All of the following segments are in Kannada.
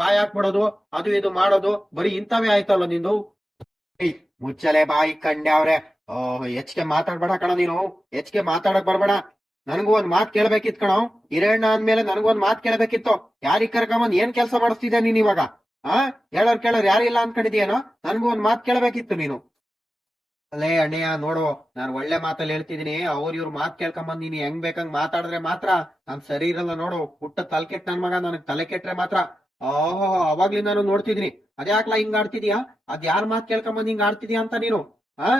ಬಾಯ್ ಹಾಕ್ಬಿಡೋದು, ಅದು ಇದು ಮಾಡೋದು, ಬರೀ ಇಂಥವೇ ಆಯ್ತಲ್ಲ ನಿಂದು? ಮುಚ್ಚಲೆ ಬಾಯಿ ಕಂಡೆ ಅವ್ರೆ. ಓಹ್ ಹೆಚ್ಚಿಗೆ ಮಾತಾಡ್ಬೇಡ ಕಣ ನೀನು. ಹೆಚ್ಚಿಗೆ ಮಾತಾಡಕ್ ಬರ್ಬೇಡ. ನನಗೂ ಒಂದ್ ಮಾತ್ ಕೇಳ್ಬೇಕಿತ್ ಕಣ. ಹಿರಣ್ಣ ಅಂದ್ಮೇಲೆ ನನಗೂ ಒಂದ್ ಮಾತ್ ಕೇಳ್ಬೇಕಿತ್ತು. ಯಾರಿಗ್ ಕರ್ಕೊಂಬಂದ್ ಏನ್ ಕೆಲಸ ಮಾಡಿಸ್ತಿದ್ದೆ ನೀನ್ ಇವಾಗ? ಆ? ಹೇಳೋರ್ ಕೇಳೋರ್ ಯಾರಿಲ್ಲ ಅನ್ಕೊಂಡಿದ್ಯೇನೋ ನನ್ಗೂ ಒಂದ್ ಮಾತ್ ಕೇಳ್ಬೇಕಿತ್ತು ನೀನು. ಅಲ್ಲೇ ಅಣ್ಣಯ್ಯ, ನೋಡು, ನಾನು ಒಳ್ಳೆ ಮಾತಲ್ಲಿ ಹೇಳ್ತಿದೀನಿ ಅವ್ರ ಇವ್ರ ಮಾತ್ ಕೇಳ್ಕೊಂಬಂದ್ ನೀನ್ ಹೆಂಗ್ ಬೇಕಂಗ್ ಮಾತಾಡಿದ್ರೆ ಮಾತ್ರ ನಾನ್ ಸರಿ ನೋಡು. ಪುಟ್ಟ ತಲೆ ಕೆಟ್ಟ ನನ್ ಮಗ, ನನಗ್ ತಲೆ ಕೆಟ್ರೆ ಮಾತ್ರ. ಓಹೋ, ಅವಾಗ್ಲಿಂದ ನಾನು ನೋಡ್ತಿದೀನಿ ಅದ್ಯಾಕ್ಲ ಹಿಂಗ್ ಆಡ್ತಿದ್ಯಾ? ಅದ್ ಯಾರ್ ಮಾತ್ ಕೇಳ್ಕೊಂಬಂದ್ ಹಿಂಗ್ ಆಡ್ತಿದ್ಯಾ ಅಂತ ನೀನು? ಆ?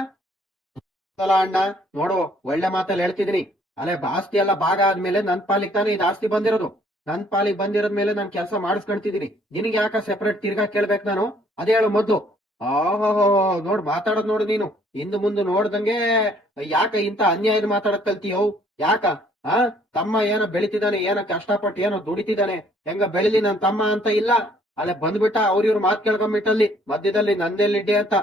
ಅಣ್ಣ, ನೋಡು, ಒಳ್ಳೆ ಮಾತಲ್ಲಿ ಹೇಳ್ತಿದೀನಿ ಅಲ್ಲೇ ಆಸ್ತಿ ಎಲ್ಲ ಭಾಗ ಆದ್ಮೇಲೆ ನನ್ ಪಾಲಿಗೆ ತಾನೇ ಇದು ಆಸ್ತಿ ಬಂದಿರೋದು. ನನ್ ಪಾಲಿಗೆ ಬಂದಿರೋದ್ ಮೇಲೆ ನಾನ್ ಕೆಲಸ ಮಾಡಿಸ್ಕೊಂತಿದೀನಿ ನಿನಗೆ ಯಾಕ ಸೆಪರೇಟ್ ತಿರ್ಗಾ ಕೇಳ್ಬೇಕು ನಾನು? ಅದೇ ಹೇಳು ಮೊದ್ಲು. ಓಹೋ ನೋಡ್, ಮಾತಾಡೋದ್ ನೋಡು ನೀನು. ಹಿಂದ್ ಮುಂದೆ ನೋಡ್ದಂಗೆ ಯಾಕ ಇಂತ ಅನ್ಯಾಯದ ಮಾತಾಡಕ್ ಕಲ್ತೀಯೋ? ಯಾಕ? ಆ? ತಮ್ಮ ಏನೋ ಬೆಳಿತಿದ್ದಾನೆ, ಏನೋ ಕಷ್ಟಪಟ್ಟು ಏನೋ ದುಡಿತಿದ್ದಾನೆ, ಹೆಂಗ ಬೆಳಿಲಿ ನನ್ ತಮ್ಮ ಅಂತ ಇಲ್ಲ. ಅಲ್ಲೇ ಬಂದ್ಬಿಟ್ಟ ಅವ್ರ ಇವ್ರ ಮಾತ್ ಕೇಳ್ಕೊಂಬಿಟ್ಟಲ್ಲಿ ಮಧ್ಯದಲ್ಲಿ ನಂದೆಲ್ಲಿಡ್ಡೆ ಅಂತ.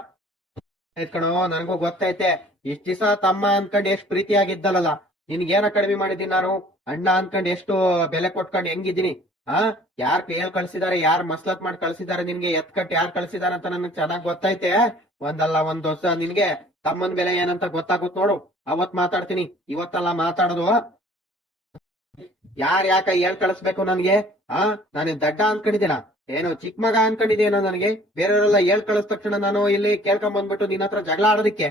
ಕಣೋ, ನನಗೂ ಗೊತ್ತೈತೆ. ಇಷ್ಟ ದಿವಸ ತಮ್ಮ ಅನ್ಕೊಂಡ್ ಎಷ್ಟ್ ಪ್ರೀತಿಯಾಗಿದ್ದಲ್ಲ ನಿನ್ಗೇನ ಕಡಿಮೆ ಮಾಡಿದೀನಿ ನಾನು. ಅಣ್ಣ ಅನ್ಕೊಂಡ್ ಎಷ್ಟು ಬೆಲೆ ಕೊಟ್ಕೊಂಡ್ ಹೆಂಗಿದ್ದೀನಿ. ಆ? ಯಾರ್ ಹೇಳ್ ಕಳ್ಸಿದಾರೆ, ಯಾರ್ ಮಸ್ಲತ್ ಮಾಡಿ ಕಳ್ಸಿದಾರೆ ನಿನ್ಗೆ ಎತ್ಕಟ್ ಯಾರ್ ಕಳ್ಸಿದಾರೆ ಅಂತ ನನ್ಗೆ ಚೆನ್ನಾಗ್ ಗೊತ್ತೈತೆ. ಒಂದಲ್ಲ ಒಂದ್ ವರ್ಷ ನಿನ್ಗೆ ತಮ್ಮನ್ ಬೆಲೆ ಏನಂತ ಗೊತ್ತಾಗುತ್ತೆ ನೋಡು. ಅವತ್ ಮಾತಾಡ್ತೀನಿ. ಇವತ್ತಲ್ಲ ಮಾತಾಡೋದು. ಯಾರ್ ಯಾಕ ಹೇಳ್ ಕಳಿಸ್ಬೇಕು ನನ್ಗೆ? ಆ, ನಾನು ದಡ್ಡ ಅನ್ಕೊಂಡಿದ್ದೀನ. ಏನು ಚಿಕ್ಕ ಮಗ ಅನ್ಕೊಂಡಿದ್ದೇನೋ ನನಗೆ? ಬೇರೆಯವರೆಲ್ಲ ಹೇಳ್ ಕಳಿಸ್ ತಕ್ಷಣ ನಾನು ಇಲ್ಲಿ ಕೇಳ್ಕೊಂಡ್ ಬಂದ್ಬಿಟ್ಟು ನಿನ್ನ ಹತ್ರ ಜಗಳ ಆಡೋದಕ್ಕೆ.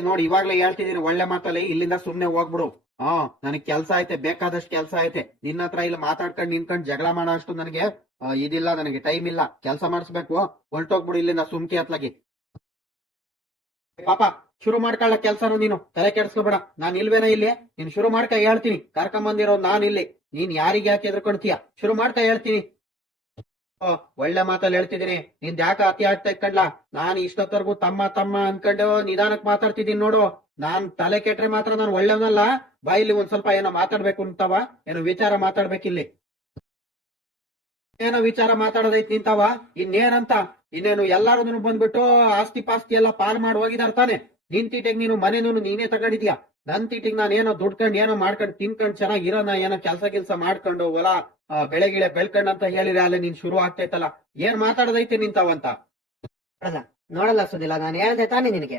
ನೋಡಿ, ಇವಾಗ್ಲೇ ಹೇಳ್ತಿದ್ದೀನಿ ಒಳ್ಳೆ ಮಾತಲ್ಲಿ, ಇಲ್ಲಿಂದ ಸುಮ್ನೆ ಹೋಗ್ಬಿಡು. ಹಾ ನನಗ್ ಕೆಲ್ಸ ಐತೆ, ಬೇಕಾದಷ್ಟು ಕೆಲ್ಸ ಐತೆ. ನಿನ್ನ ಹತ್ರ ಇಲ್ಲಿ ಮಾತಾಡ್ಕೊಂಡು ನಿನ್ಕೊಂಡು ಜಗಳ ಮಾಡೋ ಅಷ್ಟು ನನಗೆ ಇದಿಲ್ಲ ನನಗೆ, ಟೈಮ್ ಇಲ್ಲ. ಕೆಲ್ಸ ಮಾಡಿಸ್ಬೇಕು. ಹೊಲ್ಟೋಗ್ಬಿಡು ಇಲ್ಲಿಂದ ಸುಮ್ಕೆ ಹತ್ಲಾಗಿ. ಪಾಪ ಶುರು ಮಾಡ್ಕೊಳ್ಳ ಕೆಲ್ಸನು ನೀನು. ತಲೆ ಕೆಡ್ಸ್ಕೊಬೇಡ. ನಾನ್ ಇಲ್ವೇನ ಇಲ್ಲಿ? ನೀನ್ ಶುರು ಮಾಡ್ಕ ಹೇಳ್ತೀನಿ. ಕರ್ಕೊಂಡ್ ಬಂದಿರೋ ನಾನ್ ಇಲ್ಲಿ. ನೀನ್ ಯಾರಿಗೆ ಯಾಕೆ ಎದ್ರಕೊಳ್ತೀಯ ಶುರು ಮಾಡ್ತಾ ಹೇಳ್ತೀನಿ. ಒಳ್ಳೆ ಮಾತಲ್ಲಿ ಹೇಳ್ತಿದ್ದೀನಿ. ನಿಂದ ಯಾಕೆ ಅತಿ ಆಗ್ತಾ ಇಕ್ಕಂಡ್ಲ ನಾನ್ ಇಷ್ಟೊತ್ತರ್ಗೂ ತಮ್ಮ ತಮ್ಮ ಅನ್ಕೊಂಡು ನಿಧಾನಕ್ ಮಾತಾಡ್ತಿದೀನಿ ನೋಡು. ನಾನ್ ತಲೆ ಕೆಟ್ರೆ ಮಾತ್ರ ನಾನು ಒಳ್ಳೆವನಲ್ಲ. ಬಾಯಿಲಿ ಒಂದ್ ಸ್ವಲ್ಪ ಏನೋ ಮಾತಾಡ್ಬೇಕು ಅಂತವ ಏನೋ ವಿಚಾರ ಮಾತಾಡ್ಬೇಕಿಲ್ಲಿ. ಏನೋ ವಿಚಾರ ಮಾತಾಡೋದೈತಿ ನಿಂತವ. ಇನ್ನೇನಂತ? ಇನ್ನೇನು ಎಲ್ಲಾರು ಬಂದ್ಬಿಟ್ಟು ಆಸ್ತಿ ಪಾಸ್ತಿ ಎಲ್ಲ ಪಾಲ್ ಮಾಡಿ ಹೋಗಿದಾರ ತಾನೆ. ನಿನ್ ತೀಟಿಗ್ ನೀನು ಮನೆನೂ ನೀನೇ ತಗೊಂಡಿದ್ಯಾ? ನನ್ ತೀಟಿಗ್ ನಾನು ಏನೋ ದುಡ್ಕೊಂಡ್, ಏನೋ ಮಾಡ್ಕೊಂಡು, ತಿನ್ಕೊಂಡ್ ಚೆನ್ನಾಗ್ ಇರೋಣ ಏನೋ ಕೆಲ್ಸ ಗಿಲ್ಸ ಮಾಡ್ಕೊಂಡು ಹೊಲ ಬೆಳೆಗಿಳೆ ಬೆಳೆ ಗಿಳೆ ಬೆಳ್ಕೊಂಡ್ ಅಂತ ಹೇಳಿದ್ರೆ ಅಲ್ಲೇ ನೀನ್ ಶುರು ಆಗ್ತೈತಲ್ಲ. ಏನ್ ಮಾತಾಡೋದೈತೆ ನಿಂತಾವಂತ ನೋಡಲ್ಲ ಸುದಿಲ್ಲ ನಾನು ಹೇಳ್ದೆ ತಾನೇ ನಿನಗೆ.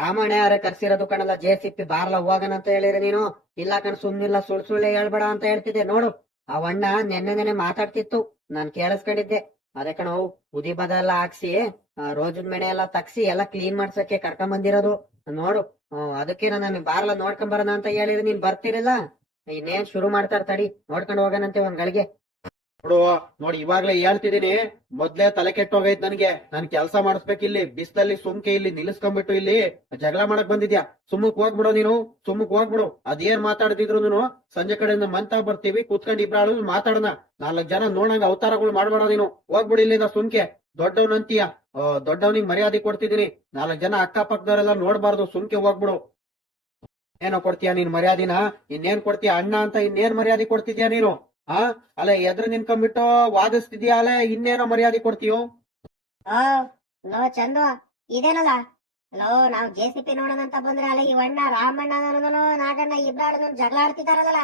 ರಾಮಾಯಣ ಯಾರ ಕರ್ಸಿರೋದು ಕಣಲ್ಲ, ಜೆ ಸಿ ಪಿ ಬಾರ್ಲ ಹೋಗಣ ಅಂತ ಹೇಳಿದ್ರೆ ನೀನು? ಇಲ್ಲ ಕಣ್, ಸುಮ್ನಿಲ್ಲ ಸುಳ್ ಸುಳ್ಳೆ ಹೇಳ್ಬೇಡ ಅಂತ ಹೇಳ್ತಿದ್ದೆ. ನೋಡು ಅವಣ್ಣ ನೆನ್ನೆ ನೆನೆ ಮಾತಾಡ್ತಿತ್ತು. ನಾನ್ ಕೇಳಿಸ್ಕೊಂಡಿದ್ದೆ. ಅದೇ ಕಣ, ಉದಿ ಬದಲ ಹಾಕ್ಸಿ ಆ, ಮನೆ ಮೆಣೆ ಎಲ್ಲ ತಗ್ಸಿ ಎಲ್ಲ ಕ್ಲೀನ್ ಮಾಡ್ಸಕ್ಕೆ ಕರ್ಕೊಂಡ್ ಬಂದಿರೋದು. ನೋಡು ಅದಕ್ಕೆ ನಾನು ಬಾರ್ಲ ನೋಡ್ಕೊಂಡ್ ಬರೋಣ ಅಂತ ಹೇಳಿದ್ರೆ ನೀನ್ ಬರ್ತಿರಲ್ಲ? ಇನ್ನೇನ್ ಶುರು ಮಾಡ್ತಾರ ತಡಿ ನೋಡ್ಕೊಂಡ್ ಹೋಗೋಣಂತೆ ಒಂದ್ ಗಳಿಗೆ. ನೋಡು, ನೋಡಿ, ಇವಾಗ್ಲೇ ಹೇಳ್ತಿದೀನಿ ಮೊದ್ಲೇ ತಲೆ ಕೆಟ್ಟೋಗೈತ್ ನನ್ಗೆ. ನಾನ್ ಕೆಲ್ಸ ಮಾಡಿಸ್ಬೇಕು ಇಲ್ಲಿ. ಬಿಸ್ಲಲ್ಲಿ ಸುಮ್ಕೆ ಇಲ್ಲಿ ನಿಲ್ಲಿಸ್ಕೊಂಡ್ಬಿಟ್ಟು ಇಲ್ಲಿ ಜಗಳ ಮಾಡಕ್ ಬಂದಿದ್ಯಾ? ಸುಮ್ಮಕ್ ಹೋಗ್ಬಿಡು ನೀನು. ಸುಮ್ಮಕ್ ಹೋಗ್ಬಿಡು. ಅದೇನ್ ಮಾತಾಡ್ತಿದ್ರು ಸಂಜೆ ಕಡೆಯಿಂದ ಮಂತ ಬರ್ತೀವಿ. ಕುತ್ಕೊಂಡ್ ಇಬ್ರಾಳು ಮಾತಾಡೋಣ. ನಾಲ್ಕ್ ಜನ ನೋಡಂಗ ಅವತಾರಗಳು ಮಾಡ್ಬೇಡ ನೀನು. ಹೋಗ್ಬಿಡು ಇಲ್ಲಿಂದ ಸುಮ್ಕೆ. ದೊಡ್ಡವನಂತೀಯ ದೊಡ್ಡವನಿಗೆ ಮರ್ಯಾದೆ ಕೊಡ್ತಿದೀನಿ ನಾಲ್ಕ್ ಜನ ಅಕ್ಕಪಕ್ಕದವರೆಲ್ಲ ನೋಡ್ಬಾರ್ದು. ಸುಮ್ಕೆ ಹೋಗ್ಬಿಡು. ಏನೋ ಕೊಡ್ತೀಯ ನೀನ್ ಮರ್ಯಾದಿನ? ಇನ್ನೇನ್ ಕೊಡ್ತೀಯ? ಅಣ್ಣ ಅಂತ ಇನ್ನೇನ್ ಮರ್ಯಾದೆ ಕೊಡ್ತಿದ್ಯಾ ನೀನು? ಆ? ಅಲ್ಲ ಎದ್ರ ನಿನ್ಕೊಂಡ್ಬಿಟ್ಟು ವಾದಿಸ್ತಿದ್ಯಾ ಅಲ್ಲ ಇನ್ನೇನೋ ಮರ್ಯಾದೆ ಕೊಡ್ತೀಯೋ? ಓ ಲೋ ಚಂದು ಇದೇನಲ್ಲ? ಲೋ ನಾವ್ ಜೆ ಸಿ ಪಿ ನೋಡೋಣ ಅಂತ ಬಂದ್ರೆ ಅಲ್ಲ ಈ ಅಣ್ಣ ರಾಮಣ್ಣ ನಾಗಣ್ಣ ಇಬ್ಬರು ಜಗಳ ಆಡ್ತಿದಾರಲ್ಲ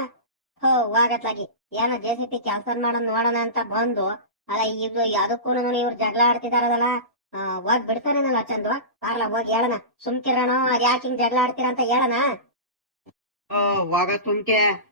ಹೋ ವಾಗತ್ಲಾಗಿ. ಏನೋ ಜೆ ಸಿ ಪಿ ಕೆಲಸ ಮಾಡೋಣ ನೋಡೋಣ ಅಂತ ಬಂದು ಅಲ್ಲ ಇದು ಅದಕ್ಕೂ ಇವ್ರು ಜಗಳ ಆಡ್ತಿದಾರದಲ್ಲ ಆ, ಹೋಗ್ ಬಿಡ್ತಾರೇನಲ್ಲ ಚಂದು ಪಾರ್ಲ ಹೋಗಿ ಹೇಳಣ. ಸುಮ್ಕಿರೋಣ ಅದ್ ಯಾಕೆ ಹಿಂಗ್ ಜಗಳ ಆಡ್ತೀರ ಅಂತ ಹೇಳಣ? ವಾಗ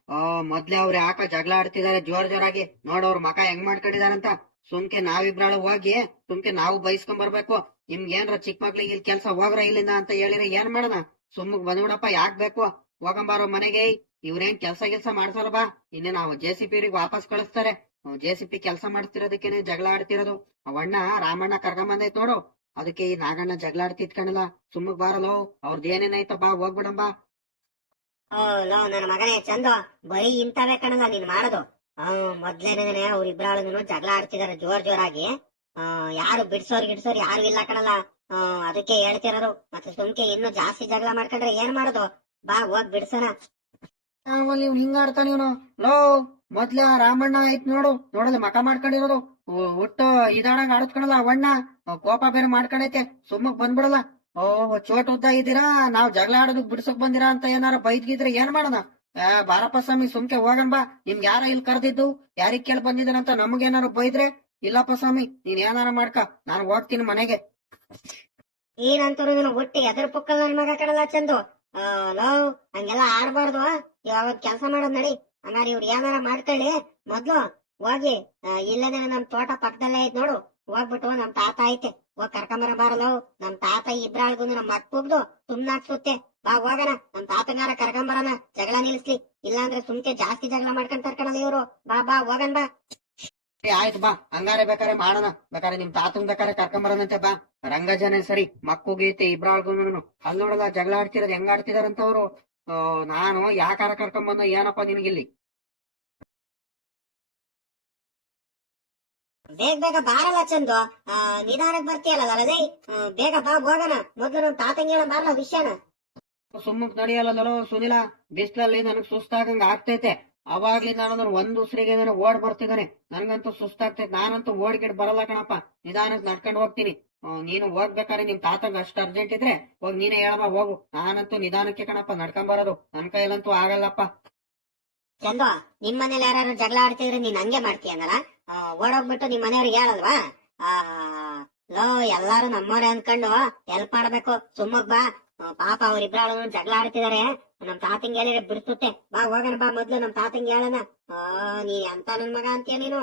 ಸುಮ್ಕೆ ಮೊದ್ಲೇ ಅವ್ರ ಯಾಕ ಜಗಳ ಆಡ್ತಿದಾರೆ, ಜೋರ್ ಜೋರಾಗಿ. ನೋಡೋರ್ ಮಕ ಹೆಂಗ್ ಮಾಡ್ಕೊಂಡಿದಾರಂತ. ಸುಮ್ಕೆ ನಾವಿಬ್ರಾಳು ಹೋಗಿ, ಸುಮ್ಕೆ ನಾವು ಬೈಸ್ಕೊಂಡ್ ಬರ್ಬೇಕು. ನಿಮ್ಗೇನ್ರ ಚಿಕ್ಕ ಮಕ್ಳಿಗೆ ಇಲ್ಲಿ ಕೆಲ್ಸ ಹೋಗ್ರ ಇಲ್ಲಿಂದ ಅಂತ ಹೇಳಿದ್ರೆ ಏನ್ ಮಾಡೋಣ? ಸುಮ್ಮಗ್ ಬಂದ್ಬಿಡಪ್ಪ ಯಾಕ್ ಬೇಕು? ಹೋಗಂಬಾರೋ ಮನೆಗೆ. ಇವ್ರೇನ್ ಕೆಲ್ಸ ಗಿಲ್ಸ ಮಾಡ್ಸಲ್ಲ ಬಾ. ಇನ್ನೇ ನಾವು ಜೆ ಸಿ ಪಿ ವಾಪಸ್ ಕಳಿಸ್ತಾರೆ. ಜೆ ಸಿ ಪಿ ಕೆಲ್ಸ ಮಾಡ್ತಿರೋದಕ್ಕೇನೆ ಜಗಳ ಆಡ್ತಿರೋದು. ಅವಣ್ಣ ರಾಮಣ್ಣ ಕರ್ಕೊಂಡ್ ಬಂದೈತ್ ನೋಡು. ಅದಕ್ಕೆ ಈ ನಾಗಣ್ಣ ಜಗಳ ಆಡ್ತಿದ್ಕಣಲ್ಲ ಸುಮ್ಮಗ್ ಬಾರಲ್ಲೋ. ಅವ್ರದ್ದು ಏನೇನೈತ ಬಾ ಹೋಗ್ಬಿಡಂಬ. ಲೋ ನನ್ನ ಮಗನೇ, ಚಂದ. ಬರೀ ಇಂಥವೇ ಕಣದ ನೀನ್ ಮಾಡೋದು. ಮೊದ್ಲೇನೆ ಅವ್ರಿಬ್ರಾಳು ಜಗಳ ಆಡ್ತಿದಾರೆ, ಜೋರ್ ಜೋರಾಗಿ. ಯಾರು ಬಿಡ್ಸೋರ್, ಗಿಡ್ಸೋರ್ ಯಾರು ಇಲ್ಲ ಕಣಲ್ಲ. ಅದಕ್ಕೆ ಹೇಳ್ತಿರೋರು ಮತ್ತೆ ಸುಮ್ಕೆ ಇನ್ನು ಜಾಸ್ತಿ ಜಗಳ ಮಾಡ್ಕೊಂಡ್ರೆ ಏನ್ ಮಾಡೋದು? ಬಾ, ಹೋಗ್ ಬಿಡ್ಸೋಣ. ಇವ್ ಹಿಂಗ ಆಡ್ತಾನ ಇವನು. ಲೋ, ಮೊದ್ಲ ರಾಮಣ್ಣ ಐತ್ ನೋಡು. ನೋಡಲ್ಲ, ಮಕ ಮಾಡ್ಕೊಂಡಿರೋದು. ಒಟ್ಟು ಇದಾಡಂಗ್ ಆಡತ್ಕೊಳಲ್ಲ ಅವಣ್ಣ ಕೋಪ ಬೇರೆ ಮಾಡ್ಕೊಂಡೈತೆ. ಸುಮ್ಮಕ್ ಬಂದ್ಬಿಡಲ್ಲ. ಓಹ್ ಚೋಟ್ ಉದ್ದ ಇದ್ದೀರಾ? ನಾವ್ ಜಗಳ ಆಡೋದಕ್ ಬಿಡ್ಸಕ್ ಬಂದಿರಾ ಅಂತ ಏನಾರ ಬೈದ್ಗಿದ್ರೆ ಏನ್ ಮಾಡೋಣ? ಬಾರಪ್ಪ ಸ್ವಾಮಿ ಸುಮ್ಕೆ ಹೋಗಣ ಬಾ. ನಿಮ್ಗೆ ಯಾರ ಇಲ್ಲಿ ಕರ್ದಿದ್ದು? ಯಾರಿಗ್ ಕೇಳಿ ಬಂದಿದ್ದಾರಂತ ನಮಗೇನಾರು ಬೈದ್ರೆ? ಇಲ್ಲಪ್ಪ ಸ್ವಾಮಿ ನೀನ್ ಏನಾರ ಮಾಡ್ಕ. ನಾನು ಹೋಗ್ತೀನಿ ಮನೆಗೆ. ಏನಂತರು ನೀನು ಒಟ್ಟಿ ಎದ್ರ ಪುಕ್ಕಲ್ ನನ್ ಮಗ ಕಡಲ ಚಂದು. ಆ, ಲೋ ಹಂಗೆಲ್ಲ ಆಡ್ಬಾರ್ದು. ಇವಾಗ ಕೆಲಸ ಮಾಡೋದ್ ನಡಿ. ಹಂಗಾರೆ ಇವ್ರು ಏನಾರ ಮಾಡ್ಕೊಳ್ಳಿ. ಮೊದ್ಲು ಹೋಗಿ ಆ, ಇಲ್ಲದೇ ನಮ್ ತೋಟ ಪಕ್ಕದಲ್ಲೇ ಐತ್ ನೋಡು. ಹೋಗ್ಬಿಟ್ಟು ನಮ್ ತಾತ ಐತೆ. ಹೋಗ್ ಕರ್ಕೊಂಬರ ನಾವು ನಮ್ ತಾತ ಇಬ್ರಾಳ್ಗು ನಮ್ ಮಕ್ಕಳು ಸುಮ್ನಾಕ್ಸುತ್ತೆ ಬಾ ಹೋಗೋಣ. ನಮ್ ತಾತಂಗಾರ ಕರ್ಕೊಂಬರನ ಜಗಳ ನಿಲ್ಸ್ಲಿ. ಇಲ್ಲಾಂದ್ರೆ ಸುಮ್ಕೆ ಜಾಸ್ತಿ ಜಗಳ ಮಾಡ್ಕೊಂಡ್ ತರ್ಕಣಲ್ಲ ಇವ್ರು. ಬಾ ಬಾ, ಹೋಗಣ, ಬಾ. ಆಯ್ತು, ಬಾ. ಹಂಗಾರೆ ಬೇಕಾರೆ ಮಾಡೋಣ. ಬೇಕಾರೆ ನಿಮ್ ತಾತನ್ ಬೇಕಾರೆ ಕರ್ಕೊಂಬರೋದಂತೆ ಬಾ. ರಂಗಜನ ಸರಿ, ಮಕ್ಕು, ಗೀತೆ ಇಬ್ರಾಳ್ಗು ಅಲ್ಲಿ ನೋಡಲ್ಲ ಜಗಳ ಆಡ್ತಿರೋದು ಹೆಂಗ್ ಆಡ್ತಿದಾರಂತ ಅವ್ರು ನಾನು ಯಾಕಾರ ಕರ್ಕೊಂಬಂದ ಏನಪ್ಪ ನಿನಗಿಲ್ಲಿ? ಬೇಗ ಬೇಗ ಬಾರಲ್ಲ ಚಂದು. ನಿಧಾನಕ್ ಬರ್ತೀಯಲ್ಲ ಅಲ್ಲದೇ ಬೇಗ ಬಾ, ಹೋಗೋಣ. ಮೊದ್ಲು ನಮ್ ತಾತಂಗೆ ಹೇಳ ಬಾರಲ್ಲ ವಿಷಯನ? ಸುಮ್ಮಕ್ ನಡೆಯಲ್ಲ ಸುನಿಲ, ಬಿಸ್ಲಲ್ಲಿ ನನಗ್ ಸುಸ್ತಾಗಂಗ ಆಗ್ತೈತೆ. ಅವಾಗ್ಲಿಂದ ನಾನು ಒಂದ್ ಉಸಿರಿಗೆ ಓಡ್ ಬರ್ತಿದ್ದಾನೆ ನನ್ಗಂತೂ ಸುಸ್ತಾಗ್ತೈತೆ. ನಾನಂತೂ ಓಡ್ಗಿಡ್ ಬರಲ್ಲ ಕಣಪ್ಪ. ನಿಧಾನಕ್ ನಡ್ಕೊಂಡ್ ಹೋಗ್ತೀನಿ. ನೀನು ಹೋಗ್ಬೇಕಾದ್ರೆ ನಿಮ್ ತಾತಂಗ ಅಷ್ಟ್ ಅರ್ಜೆಂಟ್ ಇದ್ರೆ ಹೋಗ್, ನೀನೇ ಹೇಳಮ್ಮ, ಹೋಗು. ನಾನಂತೂ ನಿಧಾನಕ್ಕೆ ಕಣಪ್ಪ ನಡ್ಕೊಂಡ್ ಬರೋದು ನನ್ ಕೈಲಂತೂ ಆಗಲ್ಲಪ್ಪ. ಚಂದು ನಿಮ್ ಮನೇಲಿ ಯಾರು ಜಗಳ ಆಡ್ತಿದ್ರೆ ನೀನ್ ಹಂಗೆ ಮಾಡ್ತೀಯಂಗಲ್ಲ ಓಡೋಗ್ಬಿಟ್ಟು ನಿಮ್ ಮನೆಯವ್ರಿಗೆ ಹೇಳಲ್ವಾ? ಲೋ, ಎಲ್ಲಾರು ನಮ್ಮವ್ರೆ ಅನ್ಕೊಂಡು ಹೆಲ್ಪ್ ಮಾಡ್ಬೇಕು. ಸುಮ್ಮಗ್ ಬಾ. ಪಾಪ ಅವ್ರಿಬ್ರಾಳು ಜಗಳ ಆಡ್ತಿದಾರೆ. ನಮ್ ತಾತಂಗೆ ಹೇಳಿದ್ರೆ ಬಿಡ್ತುತ್ತೆ ಬಾ, ಹೋಗಣ, ಬಾ ಮೊದ್ಲು ನಮ್ ತಾತಿಂಗ್ ಹೇಳೋಣ. ನೀ ಅಂತ ನನ್ ಮಗ ಅಂತೀಯ ನೀನು?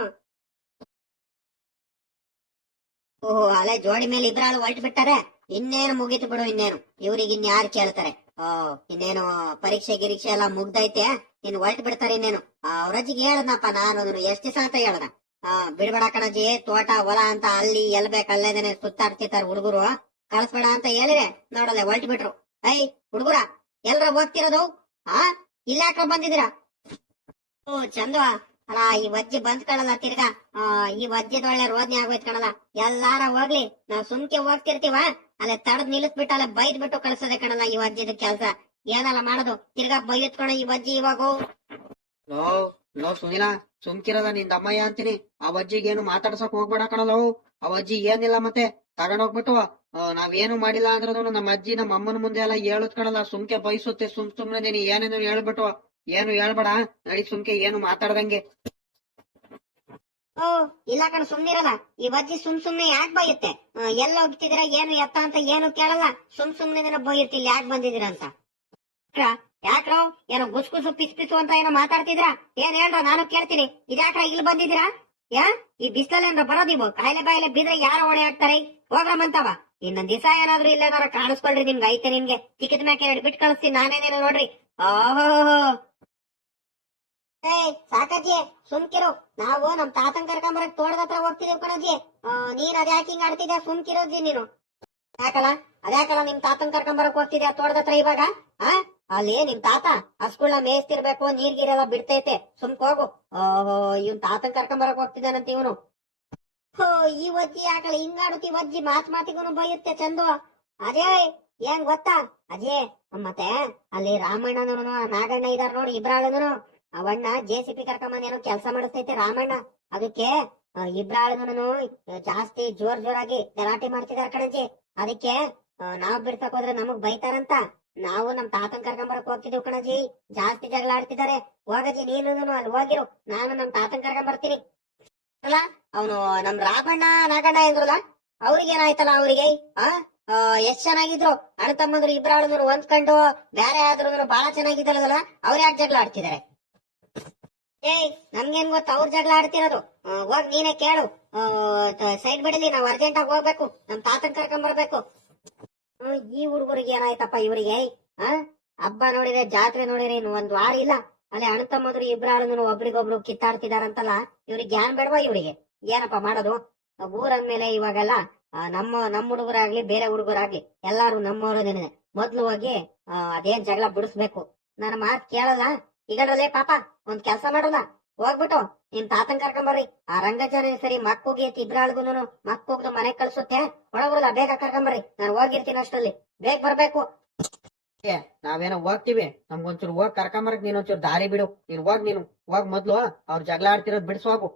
ಓಹೋ, ಅಲೆ ಜೋಡಿ ಮೇಲೆ ಇಬ್ರಾಳು ಹೊಲ್ಟ್ ಬಿಟ್ಟಾರೆ. ಇನ್ನೇನು ಮುಗೀತು ಬಿಡು, ಇನ್ನೇನು. ಇವ್ರಿಗೆ ಇನ್ಯಾರು ಕೇಳ್ತಾರೆ? ಓ ಇನ್ನೇನು ಪರೀಕ್ಷೆ ಗಿರೀಕ್ಷೆ ಎಲ್ಲ ಮುಗ್ದೈತೆ. ಇನ್ ಹೊಲ್ಟ್ ಬಿಡ್ತಾರೆ ಇನ್ನೇನು. ಅವ್ರಜ್ಜಿಗೆ ಹೇಳದ್ನಪ್ಪ ನಾನು ಎಷ್ಟ್ ದಿವಸ ಅಂತ ಹೇಳದ. ಆ, ಬಿಡ್ಬೇಡ ಕಣಜಿ ತೋಟ, ಹೊಲ ಅಂತ ಅಲ್ಲಿ ಎಲ್ ಬೇಕ್ ಅಲ್ಲೇದೇನೆ ಹುಡುಗರು. ಕಳ್ಸ್ಬೇಡ ಅಂತ ಹೇಳಿದ್ರೆ ನೋಡಲ್ಲ ಹೊಲ್ಟ್ ಬಿಟ್ರು. ಐ ಹುಡುಗರ, ಎಲ್ರ ಹೋಗ್ತಿರೋದು? ಆ ಇಲ್ಲಾಕ ಬಂದಿದ್ದೀರಾ? ಓ ಚಂದು ಅಲ್ಲ ಈ ವಜ್ಜಿ ಬಂದ್ ಕಣಲ್ಲ, ತಿರ್ಗಾ. ಈ ವಜ್ಜದ ಒಳ್ಳೆ ರೋದನೆ ಆಗೋಯ್ತು ಕಣಲ್ಲ. ಎಲ್ಲಾರ ಹೋಗ್ಲಿ, ನಾವ್ ಸುಮ್ಕೆ ಹೋಗ್ತಿರ್ತೀವ? ಅಲ್ಲೇ ತಡದ್ ನಿಲ್ಲಿಸ್ಬಿಟ್ಟು ಅಲ್ಲೇ ಬೈದ್ ಬಿಟ್ಟು ಕಳ್ಸೋದೆ ಕಣಲ್ಲ ಈ ವಜ್ಜಿದ ಕೆಲ್ಸ. ಏನಲ್ಲ ಮಾಡೋದು? ತಿರ್ಗಾ ಬೈದ್ಕೊಂಡ ಈ ವಜ್ಜಿ ಇವಾಗ. ಲೋ ಲೋ ಸುನಿಲ ಸುಮ್ಕಿರದ ನಿಂದ ಅಮ್ಮಯ್ಯ ಅಂತೀನಿ. ಆ ಅಜ್ಜಿಗೇನು ಮಾತಾಡ್ಸಕ್ ಹೋಗ್ಬೇಡ ಕಣಲ್ಲ ಆ ವಜ್ಜಿ ಏನಿಲ್ಲ ಮತ್ತೆ, ತಗೊಂಡೋಗ್ಬಿಟ್ಟು ನಾವೇನು ಮಾಡಿಲ್ಲ ಅಂದ್ರೂ ನಮ್ಮ ಅಜ್ಜಿ ನಮ್ಮ ಅಮ್ಮನ ಮುಂದೆ ಎಲ್ಲ ಹೇಳುದ್ ಕಣಲ್ಲ, ಸುಮ್ಕೆ ಬಯಸುತ್ತೆ ಸುಮ್ ಸುಮ್ನೆ ನೀನು ಏನೇನು ಹೇಳ್ಬಿಟ್ಟು. ಏನು ಹೇಳ್ಬೇಡ, ನಡಿ ಸುಮ್ಕೆ, ಏನು ಮಾತಾಡ್ದಂಗೆ. ಓ, ಇಲ್ಲ ಕಣ, ಸುಮ್ನಿರಲ್ಲ. ಈ ಬಜ್ಜಿ ಸುಮ್ ಸುಮ್ನೆ ಯಾಕೆ ಬೈಯುತ್ತೆ? ಎಲ್ಲ ಹೋಗ್ತಿದಿರ ಏನು ಎತ್ತ ಅಂತ ಏನು ಕೇಳಲ್ಲ. ಸುಮ್ ಸುಮ್ನೆ ಇಲ್ಲಿ ಯಾಕೆ ಬಂದಿದಿರ ಅಂತ. ಯಾಕ್ರ? ಏನೋ ಗುಸ್ ಗುಸು ಪಿಸ್ ಪಿಸು ಅಂತ ಏನೋ ಮಾತಾಡ್ತಿದ್ರ ಏನ್ ಹೇಳ್ರ, ನಾನು ಕೇಳ್ತೀನಿ. ಇದ್ಯಾಕ್ರ ಇಲ್ಲಿ ಬಂದಿದ್ದೀರಾ? ಯಾ? ಈ ಬಿಸ್ಲಲ್ಲಿ ಏನ್ರ ಬರೋದಿವು ಕಾಯಿಲೆ ಬಾಯಿಲೆ ಬಿದ್ರೆ ಯಾರ ಓಡೆ ಹಾಕ್ತಾರೆ? ಹೋಗ್ರಮ್ಮಂತವ ಇನ್ನೊಂದ್ ದಿವಸ ಏನಾದ್ರು ಇಲ್ಲೇನಾರ ಕಾಣಿಸ್ಕೊಳ್ರಿ ನಿಮ್ಗೆ, ಐತೆ ನಿಮ್ಗೆ. ಚಿಕ್ಕದ ಮ್ಯಾಕೆ ಬಿಟ್ಟು ಕಳಿಸ್ತೀನಿ, ನಾನೇನೇನೋ ನೋಡ್ರಿ. ಓಹೋ ಏ, ಸಾಕಜ್ಜಿ, ಸುಮ್ಕಿರು. ನಾವು ನಮ್ ತಾತನ್ ಕರ್ಕೊಂಬರಕ್ ತೋಟದ ಹತ್ರ ಹೋಗ್ತಿದೀವಿ ಕಣಜ್ಜಿ. ನೀನ್ ಅದ್ಯಾಕೆ ಹಿಂಗ್ ಆಡ್ತಿದ್ಯಾ? ಸುಮ್ಕಿರೋಜ್ಜಿ ನೀನು. ಯಾಕಲ್ಲ ಅದ್ಯಾಕಲ್ಲ ನಿಮ್ ತಾತನ್ ಕರ್ಕೊಂಬರಕ್ ಹೋಗ್ತಿದ್ಯಾ ತೋಟದ ಹತ್ರ ಇವಾಗ? ಆ? ಅಲ್ಲಿ ನಿಮ್ ತಾತ ಹಸ್ಗಳನ್ನ ಮೇಯಿಸ್ತಿರ್ಬೇಕು ನೀರ್ ಗೀರೆಲ್ಲ ಬಿಡ್ತೈತೆ. ಸುಮ್ಕೋಗು. ಓಹೋ, ಇವನ್ ತಾತನ್ ಕರ್ಕೊಂಬರಕ್ ಹೋಗ್ತಿದ್ದಾನಂತ ಇವನು. ಹೋ, ಈ ವಜ್ಜಿ ಯಾಕಲ್ಲ ಹಿಂಗಾಡುತ್ತಿ ವಜ್ಜಿ? ಮಾತ್ ಮಾತಿಗೂ ಬೈಯುತ್ತೆ ಚಂದು. ಅದೇ ಏನ್ ಗೊತ್ತಾ? ಅಜೇ, ಮತ್ತೆ ಅಲ್ಲಿ ರಾಮಣ್ಣನೂ ನಾಗಣ್ಣ ಇದಾರ ನೋಡಿ ಇಬ್ರಾಳನು ಅವಣ್ಣ ಜೆ ಸಿ ಪಿ ಏನೋ ಕೆಲಸ ಮಾಡಿಸ್ತೈತೆ ರಾಮಣ್ಣ. ಅದಕ್ಕೆ ಇಬ್ರಾಳನು ಜಾಸ್ತಿ ಜೋರ್ ಜೋರಾಗಿ ಗಲಾಟೆ ಮಾಡ್ತಿದಾರ ಕಣಜಿ ಅದಕ್ಕೆ ನಾವ್ ಬಿಡ್ಸಕ್ ಹೋದ್ರೆ ನಮಗ್ ಬೈತಾರಂತ. ನಾವು ನಮ್ ತಾತನ್ ಕರ್ಕೊಂಬರಕ್ ಹೋಗ್ತಿದೀವಿ ಕಣಜಿ ಜಾಸ್ತಿ ಜಗಳ ಆಡ್ತಿದಾರೆ ಹೋಗಜಿ ನೀನು ಅಲ್ಲಿ ಹೋಗಿರು. ನಾನು ನಮ್ ತಾತನ್ ಕರ್ಕೊಂಬರ್ತೀನಿ. ಅಲ್ಲ ಅವನು ನಮ್ ರಾಮಣ್ಣ ನಾಗಣ್ಣ ಎಂದ್ರಲ್ಲ ಅವ್ರಿಗೇನಾಯ್ತಲ್ಲ ಅವ್ರಿಗೆ? ಆ ಆ, ಎಷ್ಟ್ ಚೆನ್ನಾಗಿದ್ರು. ಅಣ್ಣ ತಮ್ಮಂದ್ರು ಇಬ್ರಾಳ್ ಹೊಂದ್ಕೊಂಡು ಬೇರೆ ಆದ್ರೂ ಬಹಳ ಚೆನ್ನಾಗಿದ್ದಲ್ಲ ಅವ್ರ ಯಾಕೆ ಜಗಳ ಆಡ್ತಿದಾರೆ? ಏಯ್ ನಮ್ಗೇನ್ ಗೊತ್ತ ಅವ್ರ ಜಗಳ ಆಡ್ತಿರೋದು. ಹೋಗ್ ನೀನೇ ಕೇಳು. ಸೈಡ್ ಬಿಡಲಿ ನಾವ್ ಅರ್ಜೆಂಟ್ ಆಗಿ ಹೋಗ್ಬೇಕು. ನಮ್ ತಾತನ್ ಕರ್ಕೊಂಡ್ ಬರ್ಬೇಕು. ಈ ಹುಡುಗರಿಗೆ ಏನಾಯ್ತಪ್ಪ ಇವರಿಗೆ ಆ? ಹಬ್ಬ ನೋಡಿದ್ರೆ ಜಾತ್ರೆ ನೋಡಿದ್ರೆ ಇನ್ನು ಒಂದ್ ವಾರ ಇಲ್ಲ. ಅಲ್ಲಿ ಅಣ್ಣ ತಮ್ಮದ್ರು ಇಬ್ರು ಒಬ್ರಿಗೊಬ್ರು ಕಿತ್ತಾಡ್ತಿದಾರಂತಲ್ಲ ಇವ್ರಿಗೆ ಜ್ಞಾನ ಬೇಡವಾ ಇವರಿಗೆ? ಏನಪ್ಪ ಮಾಡೋದು? ಊರಂದ್ಮೇಲೆ ಇವಾಗೆಲ್ಲ ಆ, ನಮ್ಮ ನಮ್ಮ ಹುಡುಗರಾಗ್ಲಿ ಬೇರೆ ಹುಡುಗರಾಗ್ಲಿ ಎಲ್ಲಾರು ನಮ್ಮವ್ರದೇನೆ ಮೊದ್ಲು ಹೋಗಿ ಅದೇನ್ ಜಗಳ ಬಿಡಿಸ್ಬೇಕು? ನನ್ನ ಮಾತು ಕೇಳಲ್ಲ? ಈಗಡಲೇ ಪಾಪ, ಒಂದ್ ಕೆಲ್ಸ ಮಾಡೋಣ. ಹೋಗ್ಬಿಟ್ಟು ನಿಮ್ ತಾತನ್ ಕರ್ಕೊಂಬರ್ರಿ ಆ ರಂಗಜನ ಸರಿ ಮಕ್ಕಳಿಗೆ ಇಬ್ರಾಳ್ಗುನು ಹೋಗಿ ಮನೆ ಕಳ್ಸುತ್ತೆ. ಬರಲ್ಲ ಬೇಗ ಕರ್ಕೊಂಬರ್ರಿ ನಾನು ಹೋಗಿರ್ತೀನಿ ಅಷ್ಟರಲ್ಲಿ. ಬೇಗ ಬರ್ಬೇಕು. ನಾವೇನೋ ಹೋಗ್ತೀವಿ. ನಮ್ಗೊಂಚೂರು ಹೋಗ್ ಕರ್ಕೊಂಬರಕ್ ನೀನ್ ಒಂಚೂರು ದಾರಿ ಬಿಡು. ನೀನ್ ಹೋಗ್ ನೀನು. ಹೋಗ್ ಮೊದ್ಲು ಅವ್ರ ಜಗಳ ಆಡ್ತಿರೋದ್ ಬಿಡಿಸೋಗು